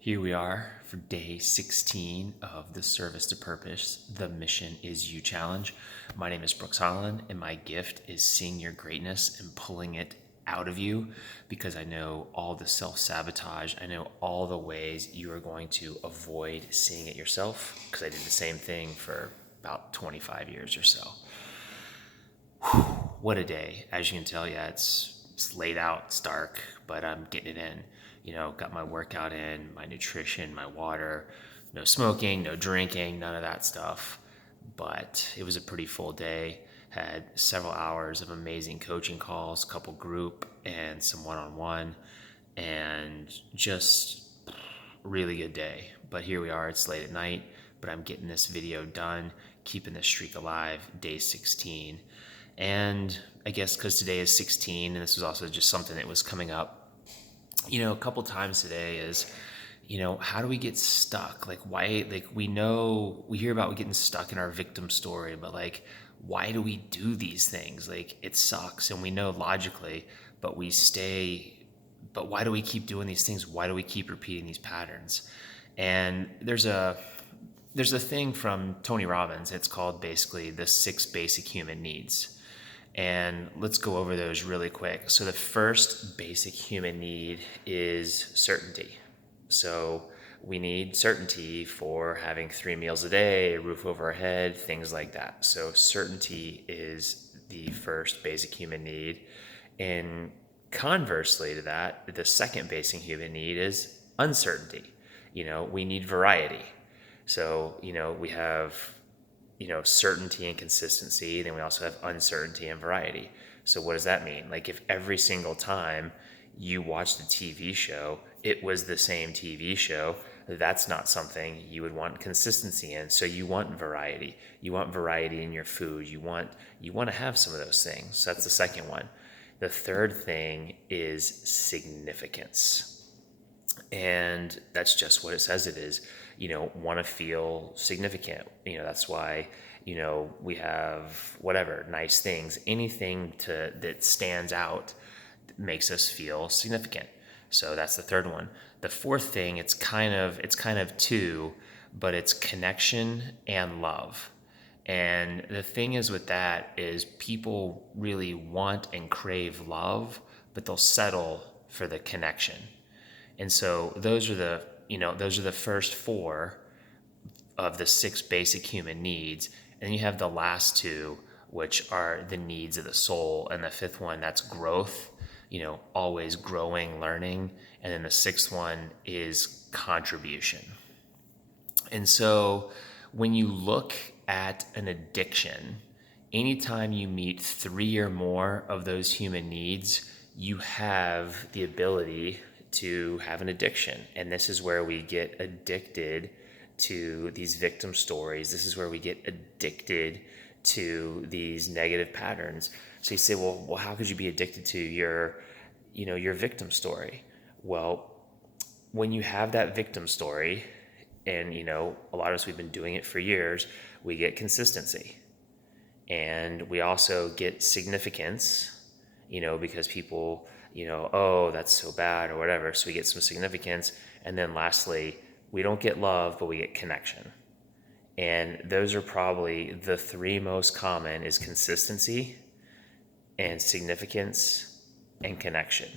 Here we are for day 16 of the Service to Purpose, the Mission is You challenge. My name is Brooks Holland, and my gift is seeing your greatness and pulling it out of you because I know all the self-sabotage. I know all the ways you are going to avoid seeing it yourself because I did the same thing for about 25 years or so. What a day. As you can tell, yeah, it's laid out, it's dark, but I'm getting it in. Got my workout in, my nutrition, my water, no smoking, no drinking, none of that stuff. But it was a pretty full day. Had several hours of amazing coaching calls, a couple group and some one-on-one, and just really good day. But here we are, it's late at night, but I'm getting this video done, keeping this streak alive, day 16. And I guess because today is 16, and this was also just something that was coming up, a couple times today is, how do we get stuck? Like, why, we hear about getting stuck in our victim story, but why do we do these things? It sucks, and we know logically, but why do we keep doing these things? Why do we keep repeating these patterns? And there's a thing from Tony Robbins. It's called basically the 6 basic human needs. And let's go over those really quick. So the first basic human need is certainty. So we need certainty for having 3 meals a day, a roof over our head, things like that. So certainty is the first basic human need. And conversely to that, the second basic human need is uncertainty. We need variety. So, we have certainty and consistency, then we also have uncertainty and variety. So what does that mean? If every single time you watched a TV show, it was the same TV show, that's not something you would want consistency in. So you want variety. You want variety in your food. You want to have some of those things. So that's the second one. The third thing is significance. And that's just what it says it is. Want to feel significant. That's why, we have whatever, nice things, anything that stands out makes us feel significant. So that's the third one. The fourth thing, it's kind of two, but it's connection and love. And the thing is with that is people really want and crave love, but they'll settle for the connection. And so those are the first 4 of the 6 basic human needs. And you have the last 2, which are the needs of the soul. And the 5th one, that's growth, always growing, learning. And then the 6th one is contribution. And so when you look at an addiction, anytime you meet 3 or more of those human needs, you have the ability to have an addiction. And this is where we get addicted to these victim stories. This is where we get addicted to these negative patterns. So you say, well, how could you be addicted to your victim story? Well, when you have that victim story, and a lot of us, we've been doing it for years, we get consistency. And we also get significance, because people, oh, that's so bad or whatever. So we get some significance. And then lastly, we don't get love, but we get connection. And those are probably the 3 most common is consistency and significance and connection.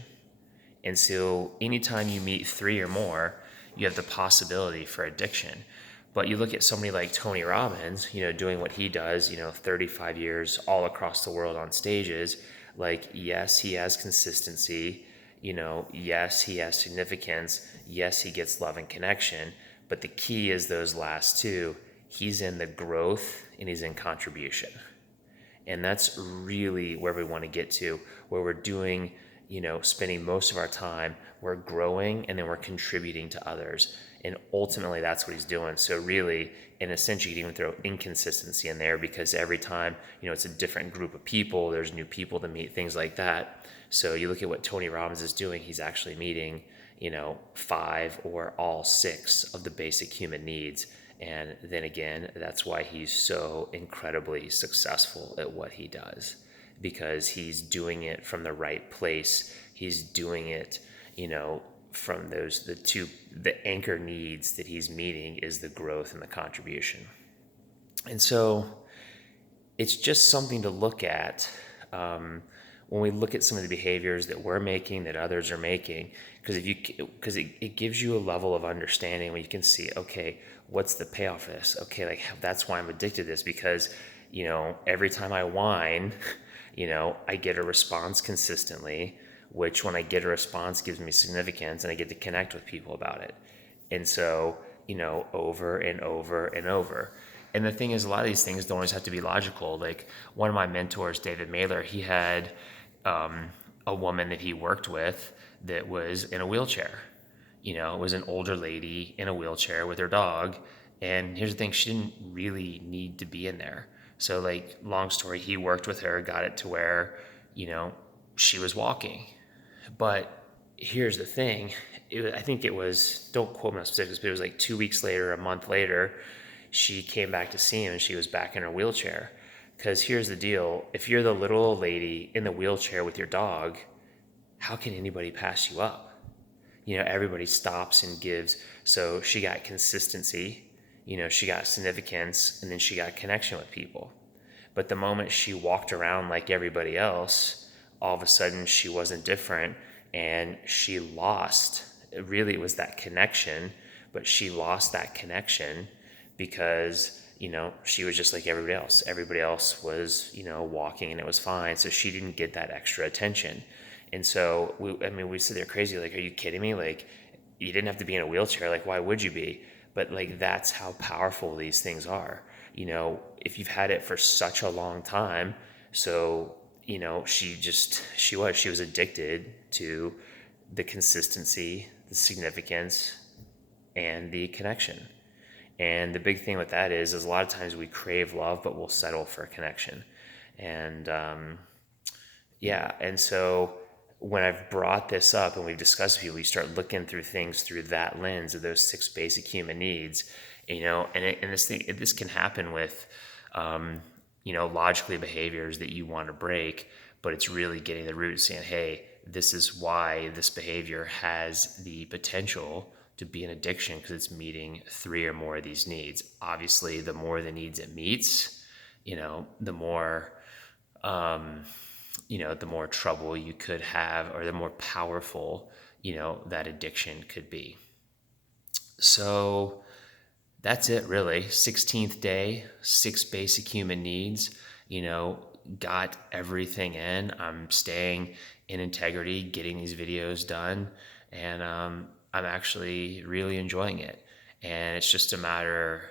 And so anytime you meet 3 or more, you have the possibility for addiction. But you look at somebody like Tony Robbins, doing what he does, 35 years all across the world on stages. Yes, he has consistency, yes, he has significance, yes, he gets love and connection, but the key is those last 2. He's in the growth and he's in contribution. And that's really where we want to get to, where we're doing, spending most of our time, we're growing and then we're contributing to others. And ultimately that's what he's doing. So really, in a sense, you can even throw inconsistency in there because every time, it's a different group of people, there's new people to meet, things like that. So you look at what Tony Robbins is doing, he's actually meeting, 5 or all 6 of the basic human needs. And then again, that's why he's so incredibly successful at what he does, because he's doing it from the right place. He's doing it, from those, the anchor needs that he's meeting is the growth and the contribution. And so it's just something to look at when we look at some of the behaviors that we're making, that others are making, because it gives you a level of understanding when you can see, okay, what's the payoff for this? Okay, like that's why I'm addicted to this, because every time I whine, I get a response consistently, which when I get a response gives me significance, and I get to connect with people about it. And so, over and over and over. And the thing is, a lot of these things don't always have to be logical. Like one of my mentors, David Mailer, he had a woman that he worked with that was in a wheelchair. It was an older lady in a wheelchair with her dog. And here's the thing, she didn't really need to be in there. So like, long story, he worked with her, got it to where, she was walking. But here's the thing, I think it was, don't quote me on specifics, but it was like 2 weeks later, a month later, she came back to see him and she was back in her wheelchair. Because here's the deal, if you're the little old lady in the wheelchair with your dog, how can anybody pass you up? Everybody stops and gives. So she got consistency, she got significance, and then she got connection with people. But the moment she walked around like everybody else, all of a sudden she wasn't different, and she lost. Really, it was that connection, but she lost that connection because she was just like everybody else. Everybody else was walking and it was fine, so she didn't get that extra attention. And so we sit there crazy, like, are you kidding me? Like, you didn't have to be in a wheelchair, like, why would you be? But like, that's how powerful these things are. If you've had it for such a long time, so she was addicted to the consistency, the significance, and the connection. And the big thing with that is a lot of times we crave love, but we'll settle for connection. And and so when I've brought this up and we've discussed with people, you start looking through things through that lens of those 6 basic human needs, and this can happen with, logically behaviors that you want to break, but it's really getting the root, saying, hey, this is why this behavior has the potential to be an addiction, because it's meeting 3 or more of these needs. Obviously, the more the needs it meets, the more the more trouble you could have, or the more powerful, that addiction could be. So that's it, really. 16th day, 6 basic human needs, got everything in. I'm staying in integrity, getting these videos done, and I'm actually really enjoying it. And it's just a matter,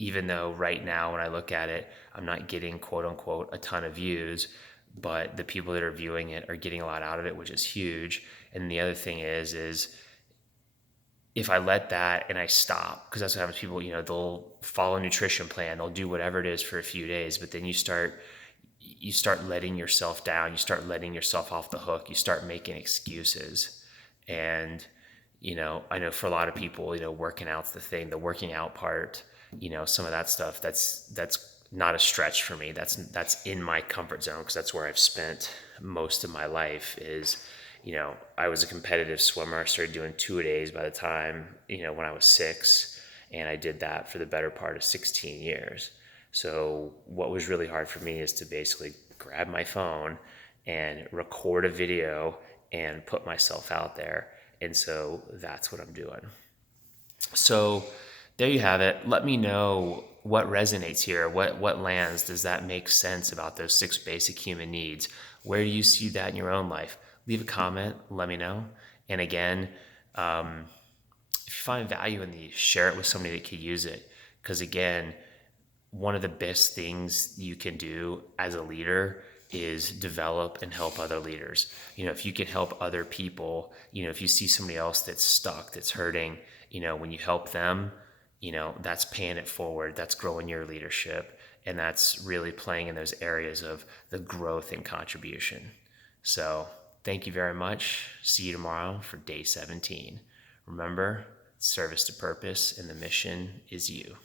even though right now when I look at it, I'm not getting quote unquote a ton of views, but the people that are viewing it are getting a lot out of it, which is huge. And the other thing is if I let that and I stop, because that's what happens, people, they'll follow a nutrition plan, they'll do whatever it is for a few days, but then you start letting yourself down, you start letting yourself off the hook, you start making excuses. And I know for a lot of people, working out's the thing, the working out part, some of that stuff, that's not a stretch for me. That's in my comfort zone, because that's where I've spent most of my life. Is I was a competitive swimmer. I started doing 2-a-days by the time when I was 6, and I did that for the better part of 16 years. So what was really hard for me is to basically grab my phone and record a video and put myself out there. And so that's what I'm doing. So there you have it. Let me know what resonates here. What lands? Does that make sense about those 6 basic human needs? Where do you see that in your own life? Leave a comment. Let me know. And again, if you find value in these, share it with somebody that could use it. Because again, one of the best things you can do as a leader is develop and help other leaders. If you can help other people, if you see somebody else that's stuck, that's hurting, when you help them, that's paying it forward, that's growing your leadership, and that's really playing in those areas of the growth and contribution. So thank you very much. See you tomorrow for day 17. Remember, service to purpose, and the mission is you.